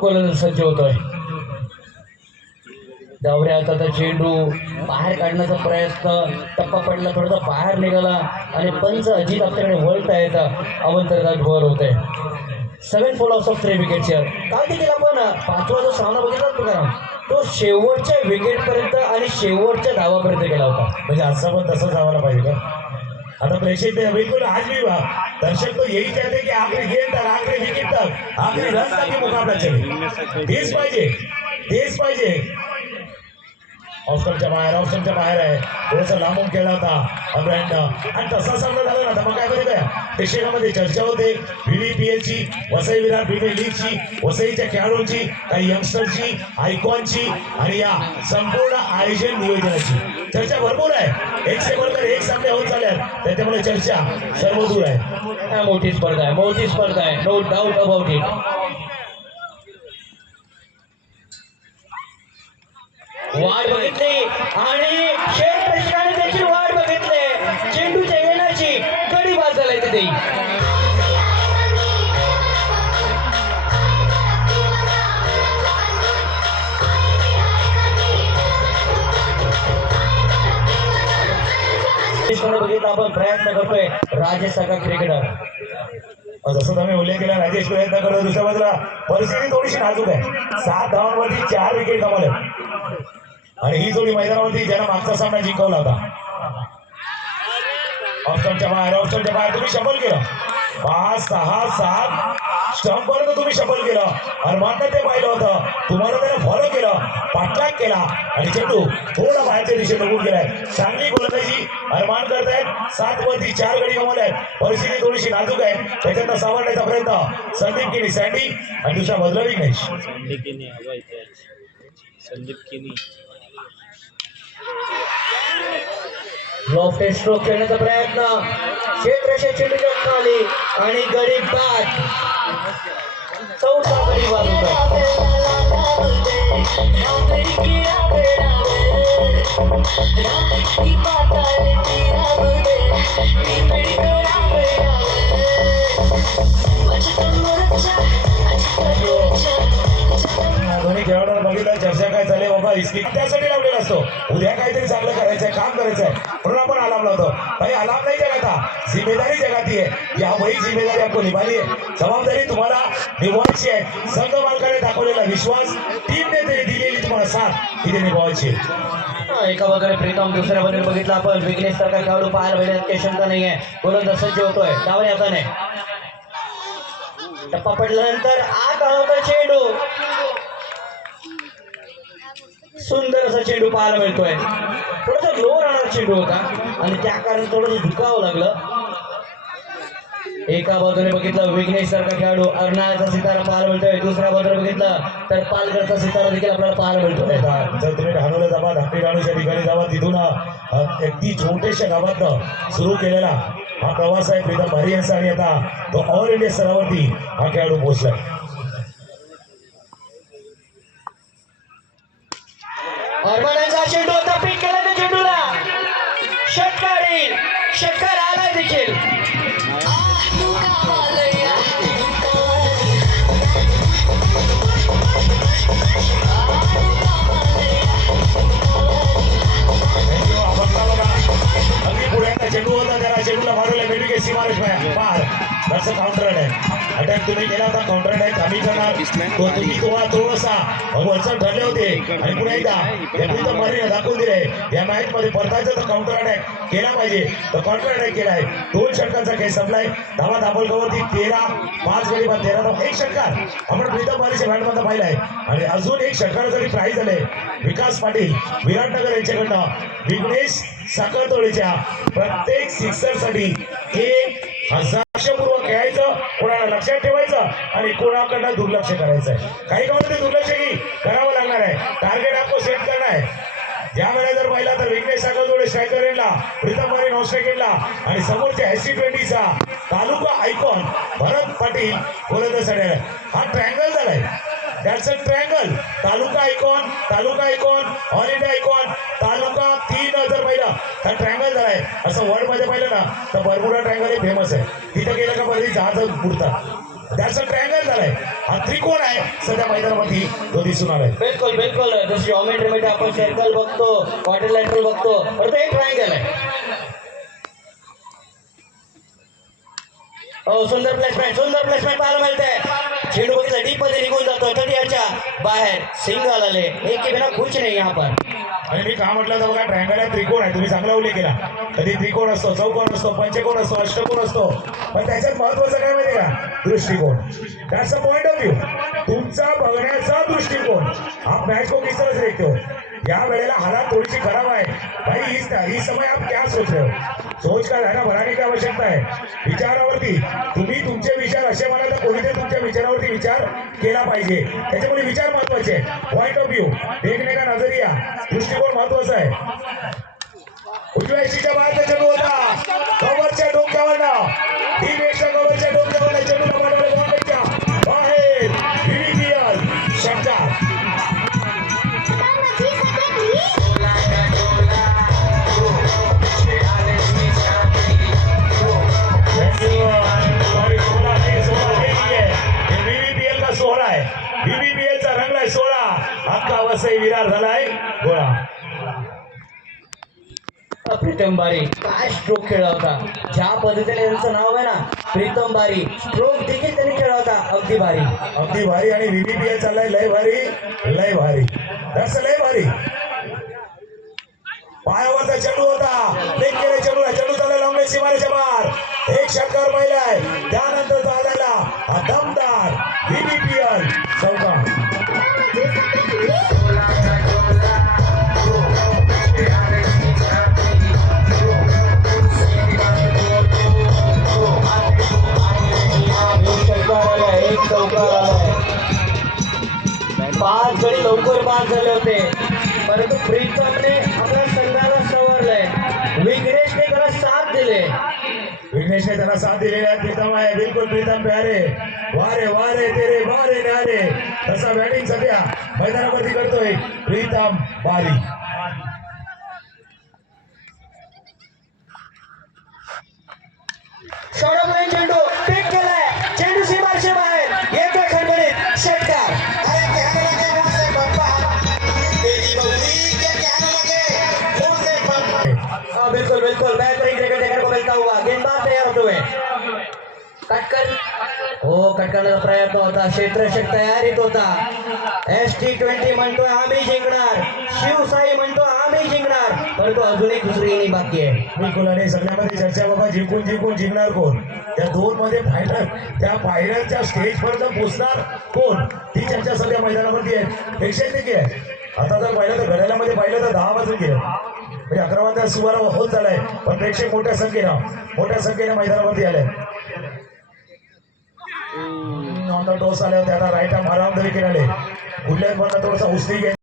गोलंदाज सज्ज होतोय. डावऱ्या हाताचा चेंडू बाहेर काढण्याचा प्रयत्न, टप्पा पडला, थोडासा बाहेर निघाला आणि पंच अजित आपल्याकडे वळता येतं अवंतरदार वर होते. 7 फॉलोअर्स ऑफ 3 विकेट्स यार. काल देखील आपण पाचवा जो सामना बघितला प्रकार तो शेवटच्या विकेट पर्यंत आणि शेवटच्या धावापर्यंत गेला होता. म्हणजे असं पण तसं जावायला पाहिजे का? आता प्रेक्षक बिल्कुल आज भी दर्शक तो यही चाहते कि आखिरी गेंद तक, आखिरी विकेट तक, आखिरी रन तक ही मुकाबला चले. तेच पाहिजे. ऑप्शनच्या बाहेर आहे. थोडंसं लांबून केला होता अब्राहिमनं आणि तसा सामना झाला ना तर मग काय करू द्या. प्रेक्षकांमध्ये चर्चा होते VVPLची, वसई विराट प्रीमियर लीगची, वसईच्या खेळाडूंची, काही यंगस्टरची, आयकॉनची आणि या संपूर्ण आयोजन नियोजनाची चर्चा भरपूर आहे. एक से बढ़कर एक सामने होत चालल्यात, त्याच्यामुळे चर्चा सर्वदूर आहे. मोठी स्पर्धा आहे, नो डाऊट अबाउट इट. वाट बघितली आणि प्रेक्षकांनी देखील वाट बघितली चेंडूच्या येण्याची. गडी बाद झालाय तिथे. बघितलं आपण प्रयत्न करतोय राजेश सारखा क्रिकेटर. जसं तुम्ही उल्लेख केला राजेश प्रयत्न करतो. दुसऱ्या बाजूला परिस्थिती थोडीशी नाजूक आहे. 7 धावांवरती 4 विकेट गमावले आणि ही जोडी मैदानावरती ज्यानं मागचा सामना जिंकवला होता. ऑप्शनच्या बाहेर तुम्ही शफल केलं. 5, 6, 7 स्टंप पर्यंत तुम्ही शफल केलं. अरमाननं ते पाहिलं होतं, तुम्हाला त्याने फॉलो केलं, पाठलाग केला आणि चेंडू थोडा बाहेरच्या दिशेने निघून गेलाय. चांगली गोलंदाजी अरमान करतायत. 7 वरती 4 गडी गमावले. परिस्थिती थोडीशी नाजूक आहे, त्याच्यात सावरण्याचा प्रयत्न संदीप किनी सँडी आणि दुसरा बदला विघ्नेश. लॉफ्टेड स्ट्रोक खेळण्याचा प्रयत्न, क्षेत्रशे चेंडूच्या खाली आणि गडी बाद. चौथा गडी बाद दोन्ही खेळाडूंना बघितलं चर्चा काय झाली बाबा. इसकी त्यासाठी लावलेला असतो, उद्या काहीतरी चांगलं करायचंय, काम करायचंय म्हणून आपण आलाम लावतो. भाई आलाम नाही जगाता, जिम्मेदारी जगाती आहे. या वही जिम्मेदारी आपको निभानी आहे. जबाबदारी तुम्हाला निभवायची आहे. संघ मालकाने दाखवलेला विश्वास, टीमने दिलेली तुम्हाला साथ इथे निभवायची आहे. एका बाजूने प्रीतम, दुसऱ्या बाजूने बघितलं आपण विघ्नेश सारखा खेळाडू पाहायला भेटण्यात काही शंका नाहीये. गोलंदाज सज्ज होतोय डावऱ्या हाताने. टप्पा पडल्यानंतर आत आला चेंडू. सुंदर असा चेंडू पाहायला मिळतोय. थोडासा लो राहणारा चेंडू होता आणि त्या कारण थोडंसं झुकावं लागलं. एका बाजूने बघितलं विघ्नेश सारखा खेळाडू अर्नाळ्याचा सितारा पाहायला मिळतोय. दुसऱ्या बाजूने बघितलं तर पालघरचा सितारा देखील आपल्याला पाहायला मिळतोय. जर तुम्ही ढाणूला जावा, धाकटी ढाणूच्या ठिकाणी जावा, तिथून अगदी छोट्याशा गावातनं सुरू केलेला हा प्रवास आहे प्रीतम भारी यांचा आणि आता तो ऑल इंडिया स्तरावरती हा खेळाडू पोहोचलाय. अर्मानाचा चेंडू होता, पीक केला त्या चेंडूला. षटकार आलाय देखील. अगदी पुढे चेंडू होता, त्याला चेंडूला मारवलं मेडिके सीमारेश पार. त्याचं काउंटर आहे. अटॅक तुम्ही केला होता, काउंटर अटॅक आम्ही करणार. तो तुम्ही तुम्हाला थोडासा वरचढ ठरले होते आणि पुन्हा एकदा प्रीतम भारीने दाखवून दिले या मॅच मध्ये परतायचं तर काउंटर अटॅक केला पाहिजे. तर काउंटर अटॅक केलाय. 2 षटकांचा खेळ संपलाय. धावा दाबोलगावरती 13, 5 गडी बाद 13 धावा, 1 षटकार आपण प्रीतम भारीच्या बॅटमध्ये पाहिलाय आणि अजून 1 षटकारासाठी प्राईज आले विकास पाटील विराटनगर यांच्याकडनं. विघ्नेश साखरतोळीच्या प्रत्येक सिक्सरसाठी 1000 पूर्वक खेळायचं, कोणाला लक्षात ठेवायचं आणि कोणाकडनं दुर्लक्ष करायचंय. काही कामामध्ये दुर्लक्ष करावं लागणार आहे. टार्गेट आपको सेट करणार आहे. या वेळेला जर पाहिला तर विघ्नेश साखरतोळे स्ट्रायकरला, प्रीतम भारी नॉन स्ट्रायकरला आणि समोरच्या SC20चा तालुका आयकॉन भरत पाटील गोलंदाज. हा ट्रँगल झालाय. That's a triangle. Taluka icon, all India icon, taluka 3 जर पाहिलं तर ट्रँगल झालाय. असं वर्ल्ड मध्ये पाहिलं ना तर बर्मुडा ट्रँगल हे फेमस आहे. तिथं गेलं का बरेच जहाज बुडतात. त्याचा ट्रायंगल झालाय. हा त्रिकोण आहे सध्या मैदानामध्ये तो दिसून आलाय. बिलकुल बिलकुल जसं जॉमेट्रीमध्ये आपण सर्कल बघतो, क्वाड्रिलॅटरल बघतो, परत एक ट्रायंगल आहे. हो सुंदर प्लेसमेंट पाहायला मिळते. चेंडू बघितला डीप मध्ये निघून जातो तटियाच्या बाहेर. सिंगल आले, एक के बिना कुछ नाही यहाँ पर. आणि मी का म्हटलं तर बघा ट्रायंगल आहे, त्रिकोण आहे. तुम्ही चांगला उल्लेख केला. कधी त्रिकोण असतो, चौकोन असतो, पंचकोन असतो, अष्टकोन असतो, पण त्याच्यात महत्वाचं काय माहिती का? दृष्टिकोन. That's a point of view. तुमचा बघण्याचा दृष्टिकोन. आप मैच को किस तरह से देखते हो? या वेळेला हालात थोडीशी खराब आहे भाई. इस समय आप क्या सोच रहे हो? सोच का धारा भराने की आवश्यकता आहे. विचारावरती तुम्ही तुमचे विचार असे म्हणा तर कोणीतरी तुमच्या विचारावरती विचार केला पाहिजे. त्याच्यामुळे विचार महत्वाचे आहे. पॉइंट ऑफ व्ह्यू, देखने का नजरिया, दृष्टिकोन महत्वाचा आहे. उजव्या इशीच्या बाहेरचा चेंडू होता. कव्हरच्या डोक्यावरनं टीमच्या कव्हरच्या डोक्यावरनं चेंडूला मारवलं बॉलच्या बाहेर. विविपिएल षटकार. बीबीपीएलचा रंगलाय 16. अख्खा वसई विरार झालाय गोळा. प्रीतम बारी काय स्ट्रोक खेळला होता. ज्या पद्धतीने त्यांचं नाव आहे ना प्रीतम बारी, स्ट्रोक देखील त्यांनी खेळला होता. अगदी भारी आणि बीबीपीएल चाललाय लय भारी. दर्श लय भारी. पायावरचा चेंडू होता. ब्रेक केले चेंडूला. चेंडू चालला लॉंगलेस सीमारेच्या बाहेर. एक षटकार पाहिलाय. त्यानंतर झालेला हा दमदार बीबीपीएल चौकार. एक चौकार आलाय. 5 गडी लवकर बाद झाले होते, परंतु प्रीतमने आपल्या संघाला सवरलंय. विघ्नेशने त्याला साथ दिले. विघ्नेशने त्याला साथ दिलेला आहे. प्रीतम आहे, बिलकुल प्रीतम प्यारे. वारे तेरे वारे न्यारे. तसा बॅटिंग सध्या मैदानावरती करतोय प्रीतम बारी. शॉर्ट लाईन चेंडू पिक केलाय. चेंडू सीमारच्या बाहेर. येतोय खडबडीत षटकार. हाँ बिल्कुल बैट पर एक विकेट देखने को मिलता हुआ. गेंदबाज तैयार होते हुए कट करण्याचा प्रयत्न होता. क्षेत्ररक्षक तयारीत होता. ST20 म्हणतोय आम्ही जिंकणार. शिवसाई म्हणतो आम्ही जिंकणार, परंतु अजून एक दुसरी इनिंग बाकी आहे. बिलकुल. आणि सगळ्यामध्ये चर्चा बाबा जिंकून जिंकणार कोण. त्या 2 मध्ये फायनल, त्या फायनलच्या स्टेज पर्यंत पोहोचणार कोण, ती चर्चा सध्या मैदानावरती आहे. प्रेक्षक आहे. आता जर पाहिलं तर घड्याळामध्ये पाहिलं तर 10 वाजून गेलं, म्हणजे 11 वाजता सुमार होत झालाय. पण प्रेक्षक मोठ्या संख्येने मैदानावरती आले. ऑन द टॉस आले होते. आता राईट आर्म आरामदारी केले. कुठल्याच बंदा थोडासा उसनी